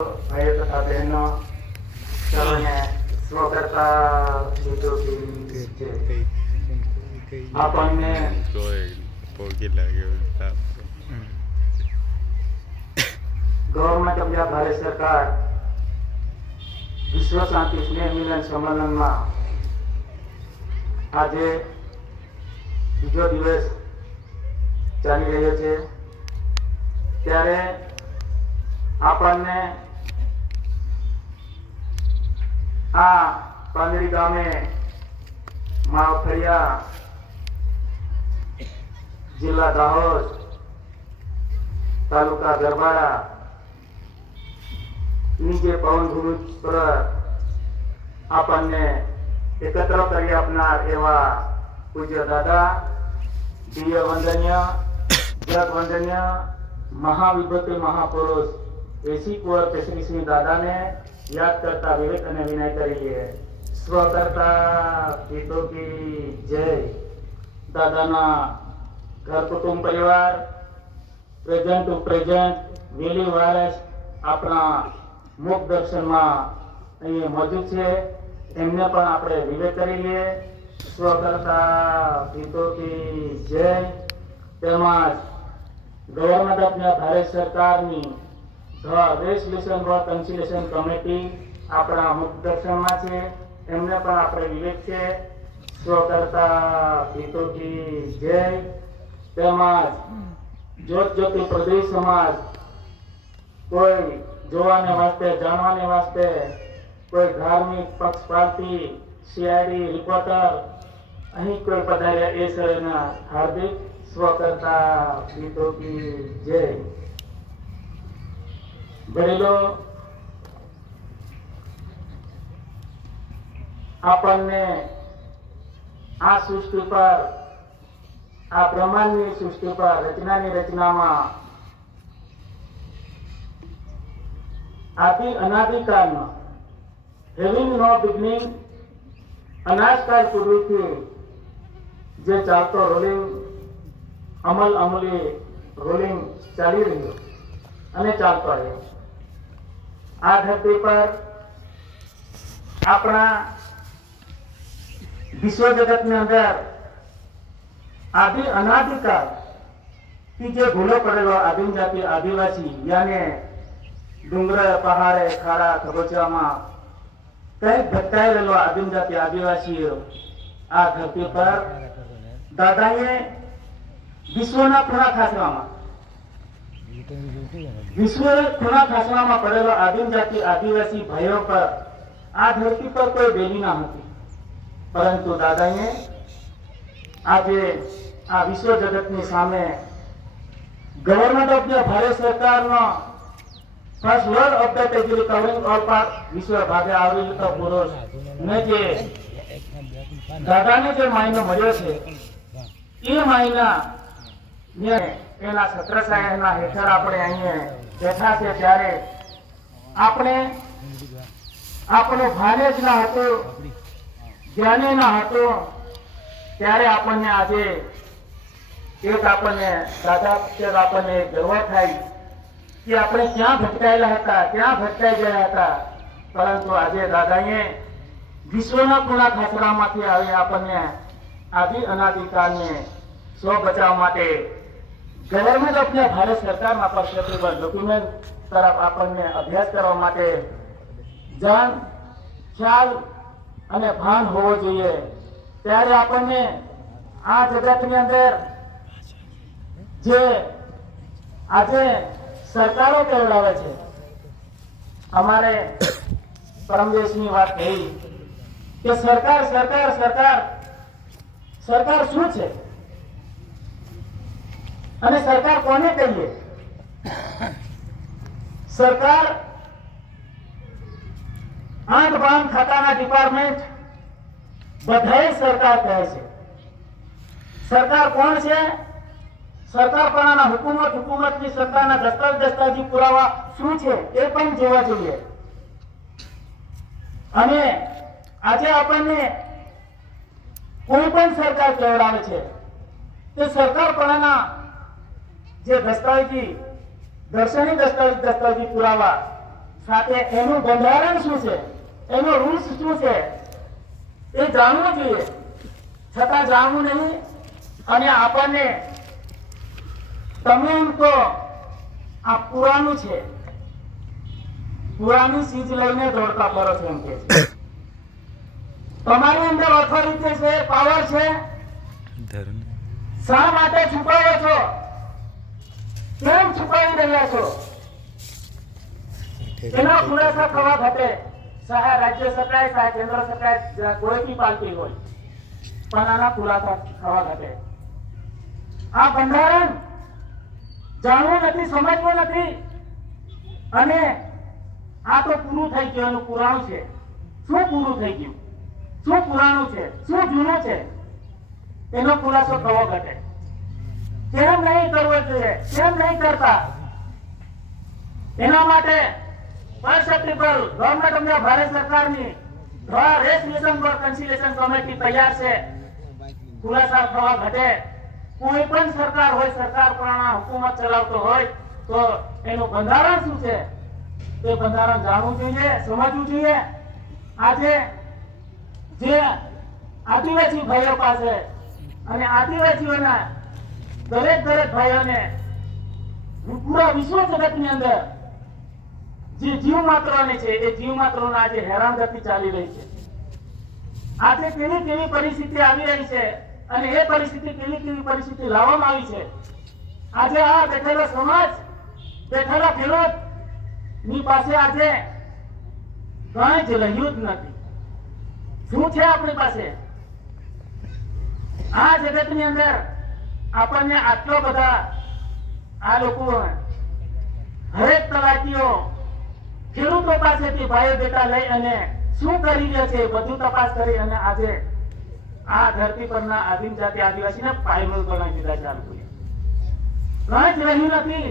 भाइयों तथा बहनों सबने સ્વકર્તા હેતુથી છે આપણને ગવર્મેન્ટ ઓફ ભારત સરકાર વિશ્વ શાંતિ સ્નેહ મિલન સંમેલનમાં આજે બીજો દિવસ ચાલી રહ્યો છે ત્યારે આપણને આ પાંદડી ગામે માવફળિયા જિલ્લા દાહોદ તાલુકા ગરબાડા નીચે પવનભૂમિ પર આપણને એકત્ર કરી આપનાર એવા પૂજ્ય દાદા દિવ્ય વંદનીય જગ વંદનીય महाविभूति महापुरुष एसी कुंवर केसरी सिंह दादा ने याद करता विवेक અને વિનય કરીએ સ્વકર્તા હિતો की जय। દાદાના ઘર કુટુંબ પરિવાર પ્રેઝન્ટ ટુ પ્રેઝન્ટ વેલી વારસ આપણા મુખ દર્શનમાં અહીં મોજૂદ છે એમને પણ આપણે વિવેક કરી લઈએ સ્વકર્તા હિતો की जय। તેમજ ગવર્મેન્ટ ઓફ ભારત સરકારની રેસોલ્યુશન ફોર કન્સિલેશન કમિટી આપણા મુખદર્શનમાં છે એમને પણ આપણે વિવેક છે સ્વકર્તા હિતો की जय। તેમજ જ્યોત જ્યોતિ પ્રદેશ સમાજ કોઈ જોવાને વાસ્તે જાણવાને વાસ્તે કોઈ ધાર્મિક પક્ષપાતી સીઆઈડી રિપોર્ટર અહીં કોઈ પધાર્યા એ સર્વેના હાર્દિક સ્વકર્તા હિતો की जय। વડીલો આપણને આ સૃષ્ટિ પર આ બ્રહ્માંડની સૃષ્ટિ પર રચનાની રચનામાં આદિ અનાદિકાળનો હેવિંગ નો બિગનિંગ અનાજકાળ પૂર્વથી જે ચાલતો રોલિંગ અમલ અમલી રોલિંગ ચાલી રહ્યો અને ચાલતો રહ્યો આ ધરતી પર આપણા વિશ્વ જગતની અંદર આદિ અનાદિકાળ થી જે ભૂલો પડેલો આદિમ જાતિ આદિવાસી યાને ડુંગર પહાડે ખાડા ખબોચિયામાં કઈ ભટકાઈ રહેલો આદિમ જાતિ આદિવાસીઓ આ ધરતી પર દાદાએ વિશ્વના ખૂણા ખાસરામાં પડેલો આદિમ જાતિ આદિવાસી ભાઈઓ પર આ ધરતી પર કોઈ બેલી ના હતી પરંતુ દાદાએ આજે આ વિશ્વ જગતની સામે ગવર્મેન્ટ ઓફ ભારત સરકારનો first word of the category covering all part વિશ્વ ભાગે આવેલો તો પુરુષ ને જે દાદાને જે માયનો મળ્યો છે એ માયના એના છત્રછાયાના હેઠળ આપણે અહીંયા બેઠા છે ત્યારે આપણે આપણો ભાને જ ના હતો જ્ઞાને ના હતો ત્યારે આપણને આજે એક આપણને દાદા આપણને ગર્વ થાય કે આપણે ક્યાં ભટકાયેલા હતા ક્યાં ભટકાઈ ગયા હતા પરંતુ આજે દાદાએ વિશ્વના ખૂણા ખાસરામાંથી આવી આપણને આદિ અનાદિકાળને સ્વ બચાવ માટે ગવર્મેન્ટ ઓફ ભારત સરકારના પરસ્પેક્ટિવ ડોક્યુમેન્ટ તરફ આપણને અભ્યાસ કરવા માટે જાણ ખ્યાલ અને ભાન હોવો જોઈએ ત્યારે આપણને આ જગતની અંદર જે આજે સરકારો કેવડાવે છે અમારે પરમ દેશની વાત કહી કે સરકાર સરકાર સરકાર સરકાર શું છે અને સરકાર કોને કહીએ સરકાર આંખ બાંધ ખાતાના ડિપાર્ટમેન્ટ બધાએ સરકાર કહે છે સરકાર કોણ છે સરકાર પણ હુકુમતની સત્તાના દસ્તાવેજી પુરાવા શું છે એ પણ જોવા જોઈએ અને આજે આપણને કોઈ પણ સરકાર કેવડાવે છે તે સરકાર પણના જે દસ્તાવેજી દર્શની દસ્તાવેજી પુરાવા સાથે એનું બંધારણ શું છે, એનો રૂલ્સ શું છે એ જાણવું જોઈએ. છતાં જાણવું નહીં અને આપણને તમે એમ તો આ પુરાણું છે, પુરાણી ચીજ લઈને દોડતા ફરો છો એમ કે છે. તમારી અંદર ઓથોરિટી છે, પાવર છે, શા માટે છુપાવો છો? કેમ છુપાવી રહ્યા છો? એનો ખુલાસા થવા ઘટે. ચાહે રાજ્ય સરકાર, ચાહે કેન્દ્ર સરકાર, કોઈ બી પાર્ટી હોય, પણ આના ખુલાસા થવા ઘટે. આ બંધારણ જાણવું નથી, સમજવું નથી, અને આ તો પૂરું થઈ ગયું, એનું પુરાણું છે. શું પૂરું થઈ ગયું, શું પુરાણું છે, શું જૂનું છે, એનો ખુલાસો થવો ઘટે. કેમ નહીં કરવો જોઈએ, કેમ નહીં કરતા? એના માટે 1 સપ્ટેમ્બર ગવર્નમેન્ટ ઓફ ભારત સરકારની રેસોલ્યુશન ફોર કન્સિલિએશન કમિટી તૈયાર છે. ખુલાસા થવા ઘટે. કોઈ પણ સરકાર હોય, સરકાર પણ હુકુમત ચલાવતો હોય, તો એનું બંધારણ શું છે તે બંધારણ જાણવું જોઈએ, સમજવું જોઈએ. આજે જે આદિવાસી ભાઈઓ પાસે અને આદિવાસીઓના દરેક ભાઈઓને પૂરા વિશ્વ જગતની અંદર જે જીવ માત્રોને છે, એ જીવ માત્રોના આજે હેરાનગતિ ચાલી રહી છે. આજે કેવી પરિસ્થિતિ આવી રહી છે, અને એ પરિસ્થિતિ કેવી પરિસ્થિતિ લાવવામાં આવી છે. આજે આ બેઠેલો સમાજ, બેઠેલા ખેડૂત ની પાસે આજે કઈ જ રહ્યું જ નથી. શું છે આપણી પાસે? આ જગતની અંદર આપણને આટલો બધા આ લોકો હરેક તલાટીઓ ખેડૂતો પાસેથી ભાઈઓ બેટા લઈ અને શું કરી રહ્યા છે બધું તપાસ કરી અને આજે આ ધરતી પરના આદિમ જાતિ આદિવાસીને પાયરોલ બનાવી દીધા છે. કઈ જ રહ્યું નથી.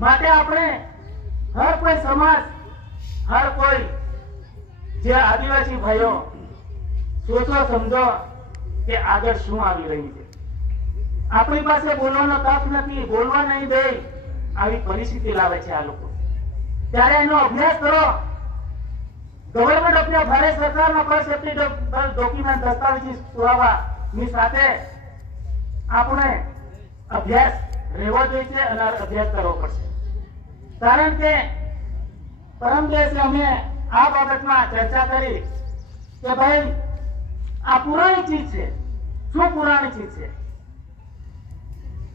માટે આપણે હર કોઈ સમાજ, હર કોઈ જે આદિવાસી ભાઈઓ સોચો સમજો કે આગળ શું આવી રહ્યું છે. આપણી પાસે બોલવાનો તક નથી, બોલવા નહીં દે, આવી પરિસ્થિતિ લાવે છે આ લોકો. ત્યારે એનો અભ્યાસ કરો. ગવર્નમેન્ટ ઓફ ભારત સરકારના પર સેફ્ટી ડોક્યુમેન્ટ, દસ્તાવેજી પુરાવાની સાથે આપણે અભ્યાસ રહેવો જોઈએ અને અભ્યાસ કરવો પડશે. કારણ કે પરમ દિવસે અમે આ બાબતમાં ચર્ચા કરી કે ભાઈ આ પુરાણી ચીજ છે. શું પુરાણી ચીજ છે?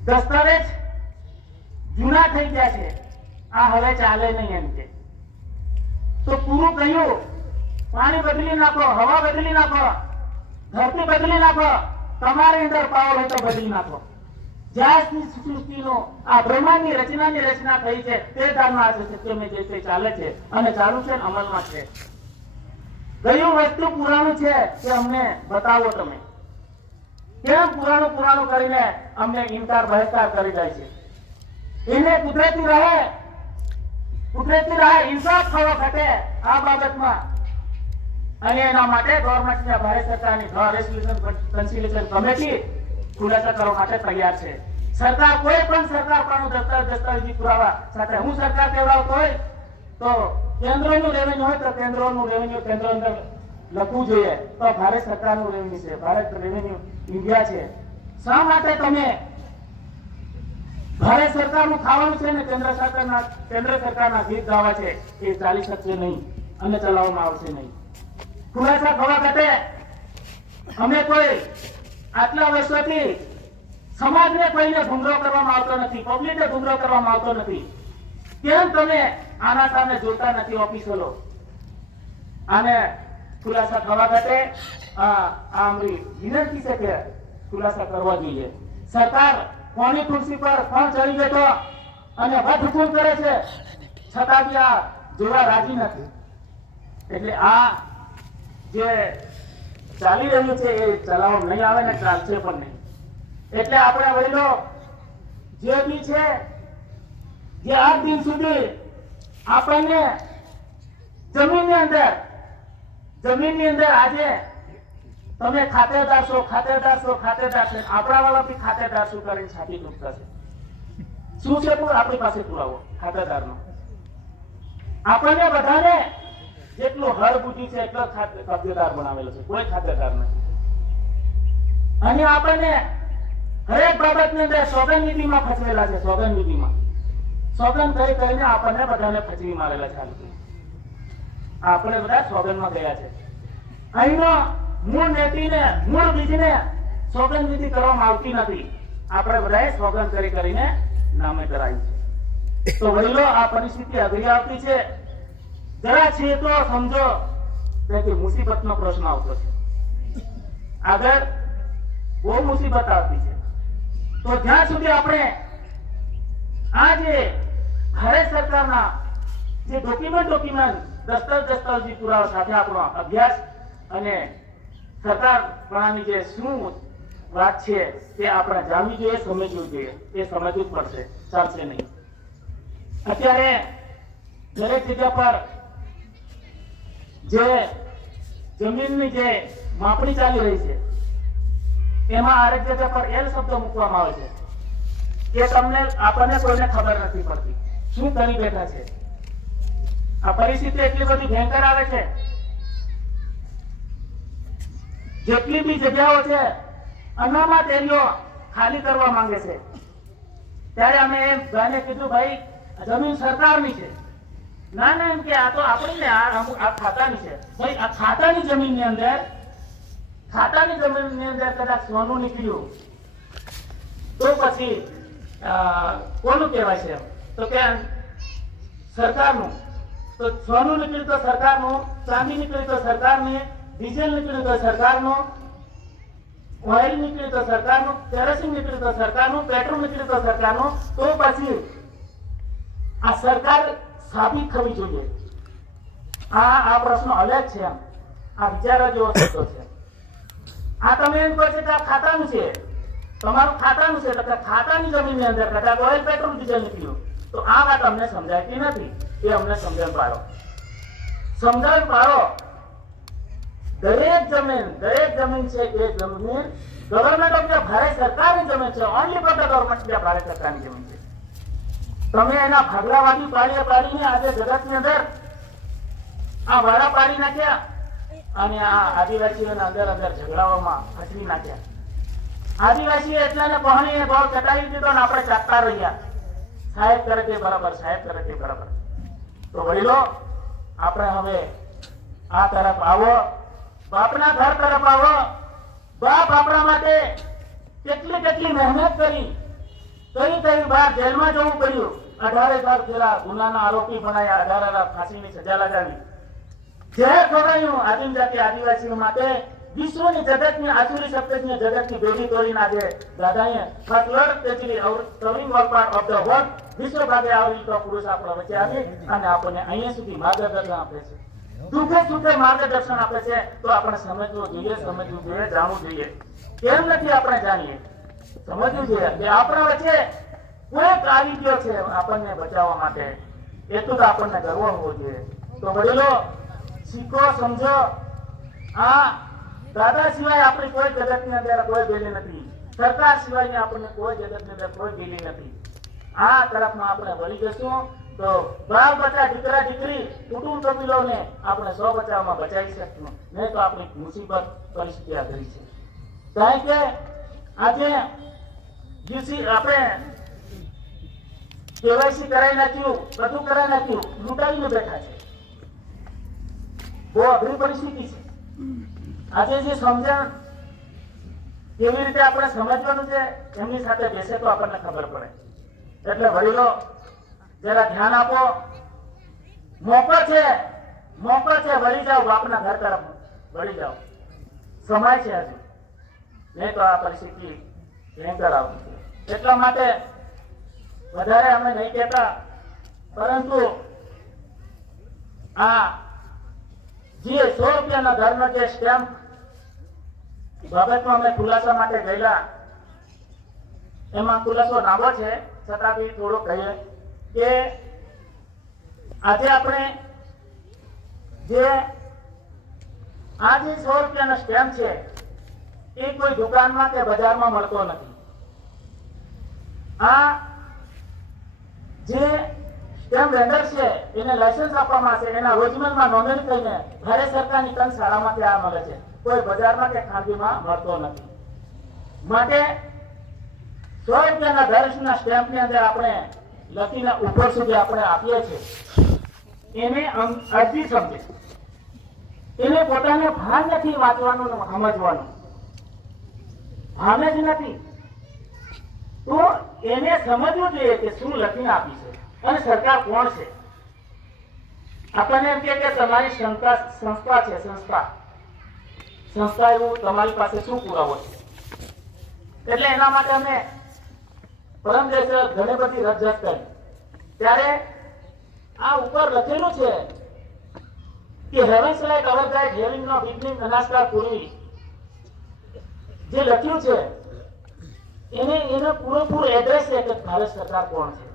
દસ્તાવેજ જૂના થઈ ગયા છે, આ હવે ચાલે નહીં એમ કે. તો પૂરું કહ્યું, પાણી બદલી નાખો, હવા બદલી નાખો, ધરતી બદલી નાખો, તમારી અંદર પાવર હોય તો બદલી નાખો. જ્યાં સૃષ્ટિનો આ બ્રહ્માંડની રચના થઈ છે તે ધારણા આજે સત્યમે જે ચાલે છે અને ચાલુ છે, અમલમાં છે. કયું વસ્તુ પુરાણું છે તે અમને બતાવો. તમે કેમ પુરાણું કરીને અમને ઇનકાર બહિષ્કાર કરી જાય છે? એને કુદરતી રહે ઇન્સાફ થવો ઘટે આ બાબતમાં. અને એના માટે ગવર્નમેન્ટ ભારત સરકારની રેસોલ્યુશન કન્સિલિએશન કમિટી ખુલાસા કરવા માટે તૈયાર છે. સરકાર કોઈ પણ સરકાર પણ દસ્તાવેજી પુરાવા સાથે હું સરકાર કેવડાવતો હોય તો કેન્દ્રનું રેવન્યુ હોય તો કેન્દ્રનું રેવન્યુ કેન્દ્ર અંદર લખવું જોઈએ. તો ભારત સરકારનું રેવન્યુ છે, ભારત રેવન્યુ ઇન્ડિયા છે. શા માટે તમે ભારત સરકારનું ખાવાનું છે ને કેન્દ્ર સરકારના ગીત ગાવા છે એ ચાલી શકશે નહીં અને ચલાવવામાં આવશે નહીં. ખુલાસા થવા ઘટે. અમે કોઈ આટલા વર્ષોથી સમાજને કોઈને ગુમરાહ કરવામાં આવતો નથી, પબ્લિકને ગુમરાહ કરવામાં આવતો નથી. કેમ તમે આના સામે જોતા નથી ઓફિસરો? આને ખુલાસા થવા ઘટે. અમારી વિનંતી છે કે ખુલાસા કરવા જોઈએ. સરકાર કોની ખુરશી પર કોણ ચડી બેઠો અને વટહુકમ કરે છે, છતાં બી આ જોવા રાજી નથી. એટલે આ જે ચાલી રહ્યું છે એ ચલાવવા નહીં આવે ને ચાલશે પણ નહીં. એટલે આપણે વડીલો જે બી છે, જે આજ દિન સુધી આપણને જમીનની અંદર આજે તમે ખાતેદાર છો, આપણા વાળા બી ખાતેદાર શું કરીને છાતી દુખતા છે. શું છે આપણી પાસે પુરાવો ખાતેદારનો? આપણને બધાને જેટલું હળ બુદ્ધિ છે એટલો કબજેદાર બનાવેલો છે, કોઈ ખાતેદાર નથી. અને આપણને હરેક બાબતની અંદર સોગંદ નીતિમાં ફસવેલા છે. સોગંદ નીતિમાં સોગંદ કરીને આપણને બધાને ફસવી મારેલા છે. આપણે બધા સોગંદમાં ગયા છે. અહીંનો મૂળ નીતિને મૂળ બીજને સોગંદ નીતિ કરવામાં આવતી નથી. આપણે બધાએ સોગંદ કરીને નામે કરાવી છે. તો વડીલો, આ પરિસ્થિતિ અઘરી આવતી છે. જરા છે તો સમજો કે મુસીબતનો પ્રશ્ન આવતો છે. આગળ બહુ મુસીબત આવતી છે. તો જ્યાં સુધી આપણે આ જે ભારત સરકારના જે ડોક્યુમેન્ટ દસ્તાવેજી પુરાવા સાથે આપણો અભ્યાસ અને સરકાર પ્રણાલી જે શું વાત છે તે આપણે જાણવી જોઈએ, સમજવું જોઈએ. એ સમજવું જ પડશે, ચાલશે નહીં. અત્યારે દરેક જગ્યા પર જે જમીનની જે માપણી ચાલી રહી છે એમાં આરેક જગ્યા પર એલ શબ્દ મૂકવામાં આવે છે કે આપણને કોઈને ખબર નથી પડતી શું કરી બેઠા છે. આ પરિસ્થિતિ એટલી બધી ભયંકર આવે છે. જેટલી બી જગ્યાઓ છે અનામત એરિયો ખાલી કરવા માંગે છે. ત્યારે અમે એમ ભાઈને કીધું, ભાઈ જમીન સરકારની છે. ના ના, એમ કે આ તો આપણી ને, આ ખાતાની છે. ભાઈ આ ખાતાની જમીનની અંદર કદાચ સોનું નીકળ્યું તો પછી કોનું કહેવાય છે? તો કે સરકારનું. તો સોનું નીકળ્યું તો સરકારનું, ચાંદી નીકળી તો સરકારની, ડીઝલ નીકળ્યું તો સરકારનું, ઓઇલ નીકળ્યું તો સરકારનું, કેરોસીન નીકળ્યું તો સરકારનું, પેટ્રોલ નીકળ્યું તો સરકારનું. તો પછી આ સરકાર સાબિત થવી જોઈએ. આ પ્રશ્ન અલગ છે. એમ આ વિચારવા જેવો શબ્દો છે. આ તમે એમ કહો છો કે આ ખાતાનું છે, તમારું ખાતાનું છે, તો ખાતાની જમીનની અંદર કદાચ ઓઇલ, પેટ્રોલ, ડીઝલ નીકળ્યું તો આ વાત અમને સમજાતી નથી. એ અમને સમજણ પાડો. દરેક જમીન છે એ જમીન ગવર્મેન્ટ ઓફ ધ ભારત સરકારની જમીન છે. Only for the government of the Bharat સરકારની જમીન છે. તમે એના ભાગલાવાદી પાડીને આજે જગતની અંદર આ વાળા પાડી નાખ્યા અને આ આદિવાસીઓના અંદર ઝઘડાઓમાં ફસવી નાખ્યા. આદિવાસીઓ એટલાને પહોંચીને ભાવ ચટાવી દીધો ને આપણે ચાટતા રહ્યા. સાહેબ કરે તે બરાબર, સાહેબ કરે તે બરાબર. તો વડીલો, આપણે હવે આ તરફ આવો, બાપના ઘર તરફ આવો. બાપ આપણા માટે કેટલી મહેનત કરી બહાર જેલમાં જવું પડ્યું. 18 સાલ પેલા ગુનાના આરોપી બનાયા, 18 ફાંસીની સજા લગાવી. ઝેર ખવડાવ્યું આદિમ જાતિ આદિવાસીઓ માટે. વિશ્વની જગતની આસુરી શક્તિની જગતની બેડી તોડીને આજે દાદાએ ફર્સ્ટ વર્લ્ડ તેજી serving worker of the world વિશ્વ ભાગે આવેલી તો પુરુષ આપણા વચ્ચે આવી અને આપણને અહીંયા સુધી માર્ગદર્શન આપે છે. દુઃખે સુખે માર્ગદર્શન આપે છે. તો આપણે સમજવું જોઈએ, જાણવું જોઈએ. કેમ નથી આપણે જાણીએ? સમજવું જોઈએ કે આપણા વચ્ચે કોઈક આવી ગયો છે આપણને બચાવવા માટે. એટલું તો આપણને ગર્વ હોવો જોઈએ. તો વડીલો, શીખો, સમજો. આ દાદા સિવાય આપણી કોઈ જગતની અંદર કોઈ ગેલી નથી. સરકાર સિવાય આપણને કોઈ જગતની અંદર કોઈ ગેલી નથી. આ તરફમાં આપણે વળી જશું તો બાળ બચ્ચા, દીકરા દીકરી, કુટુંબ કબીલોને આપણે સ્વ બચાવમાં બચાવી શકશું. નહીં તો આપણી મુસીબત પરિસ્થિતિ આદરી છે. કારણ કે આજે આપણે કેવાયસી કરાવી નાખ્યું, બધું કરાવી નાખ્યું, લૂંટાવીને બેઠા છે. બહુ અઘરી પરિસ્થિતિ છે. આજે જે સમજણ કેવી રીતે આપણે સમજવાનું છે એમની સાથે બેસે તો આપણને ખબર પડે. એટલે વડીલો, જરા ધ્યાન આપો. મોકો છે, વળી જાઓ, બાપના ઘર તરફ વળી જાઓ. સમય છે હજુ, નહીં તો આ પરિસ્થિતિ ભયંકર આવતી છે. એટલા માટે વધારે અમે નહીં કહેતા, પરંતુ આ જે 100 રૂપિયાના ઘરનો જે સ્ટેમ્પ બાબતમાં અમે ખુલાસા માટે ગયેલા, એમાં ખુલાસો લાંબો છે, છતાં બી થોડો કહીએ કે આજે આપણે જે 100 રૂપિયાનો સ્ટેમ્પ છે એ કોઈ દુકાનમાં કે બજારમાં મળતો નથી. આ જે તેમ વેન્ડર છે એને લાયસન્સ આપવામાં આવશે, એના રોજમેલમાં નોંધણી થઈને ભારત સરકારની ત્રણ શાળામાંથી આ મળે છે, કોઈ બજારમાં કે ખાનગીમાં મળતો નથી. માટે 100 રૂપિયાના દર્શનના સ્ટેમ્પની અંદર આપણે લખીને ઉપર સુધી આપણે આપીએ છીએ. એને અરજી સમજે, એને પોતાને ભાન નથી વાંચવાનું સમજવાનું, ભાન જ નથી, તો એને સમજવું જોઈએ કે શું લખીને આપી છે અને સરકાર કોણ છે. આપણને એમ કે તમારી સંસ્થા છે, સંસ્થા એવું તમારી પાસે શું પુરાવો છે? એટલે એના માટે અમે પરમ દિવસે ઘણી બધી રજૂઆત કરી, ત્યારે આ ઉપર લખેલું છે કે હેવન્સ લાઇટ અવર ગાઈડ હેવિંગ નો બિગનિંગ નમસ્કાર પૂર્વી, જે લખ્યું છે એને પૂરેપૂરું એડ્રેસ છે કે ભારત સરકાર કોણ છે.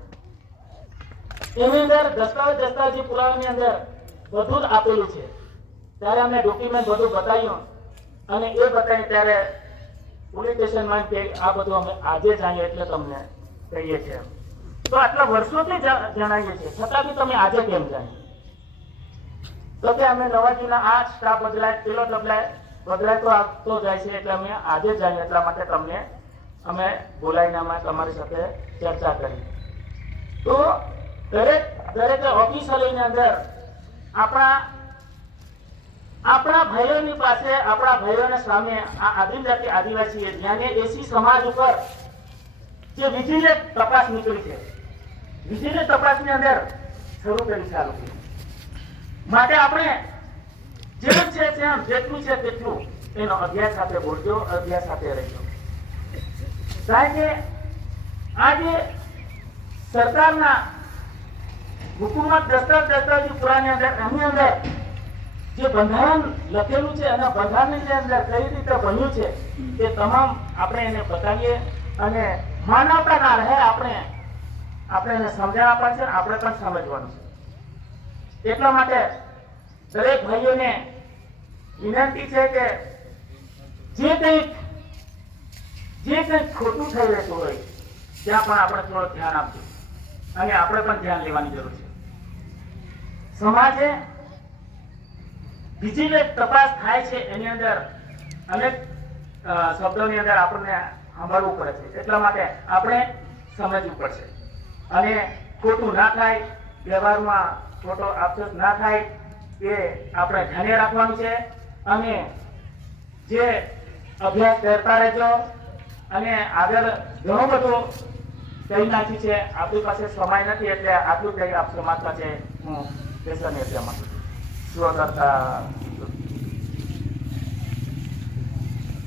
એની અંદર દસ્તાવેજી પુરાવાની અંદર બધું જ આપેલું છે. ત્યારે અમે ડોક્યુમેન્ટ બધું બતાવ્યું અને એ બતાવી ત્યારે પોલીસ સ્ટેશનમાં કે આ બધું અમે આજે જાણીએ એટલે તમને કહીએ છીએ. તો આટલા વર્ષોથી જણાવીએ છીએ છતાં બી તમે આજે કેમ જાણ્યું? તો કે અમે નવાજીના આ સ્ટાફ બદલાય, પેલો બદલાય તો આવતો જાય છે એટલે અમે આજે જાણીએ, એટલા માટે તમને અમે બોલાવીને અમે તમારી સાથે ચર્ચા કરી. તો દરેક ઓફિસરોની અંદર આપણા ભાઈઓની પાસે, આપણા ભાઈઓને સામે આ આદિજાતિ આદિવાસી જ્ઞાને એસી સમાજ ઉપર જે વિજિલન્સ તપાસ નીકળી છે, વિજિલન્સ તપાસની અંદર શરૂ કરી છે આ લોકો. માટે આપણે જેમ છે તેમ જેટલું છે તેટલું એનો અભ્યાસ સાથે બોલજો, અભ્યાસ સાથે રહેજો. કારણ કે આજે સરકારના હુકુમત દસ્તાવેજી પુરાની અંદર એની અંદર જે બંધારણ લખેલું છે અને બંધારણની અંદર કઈ રીતે બન્યું છે તે તમામ આપણે એને બતાવીએ અને માનવતા ના રહે, આપણે એને સમજણ આપવા છે, આપણે પણ સમજવાનું છે. એટલા માટે દરેક ભાઈઓને વિનંતી છે કે જે કંઈક ખોટું થઈ રહેતું હોય ત્યાં પણ આપણે થોડું ધ્યાન આપવું અને આપણે પણ ધ્યાન લેવાની જરૂર છે. સમાજે બીજી જે તપાસ થાય છે એની અંદર અનેક શબ્દોની અંદર આપણને સાંભળવું પડે છે, એટલા માટે આપણે સમજવું પડશે અને ખોટું ના થાય, વ્યવહારમાં ખોટો અફસોસ ના થાય એ આપણે ધ્યાને રાખવાનું છે. અને જે અભ્યાસ કરતા રહેજો અને આગળ ઘણું બધું કહી નાખ્યું છે. આપણી પાસે સમય નથી એટલે આટલું કહી આપ સમાજ પાસે હું બેસવાની અત્યારમાં શું કરતા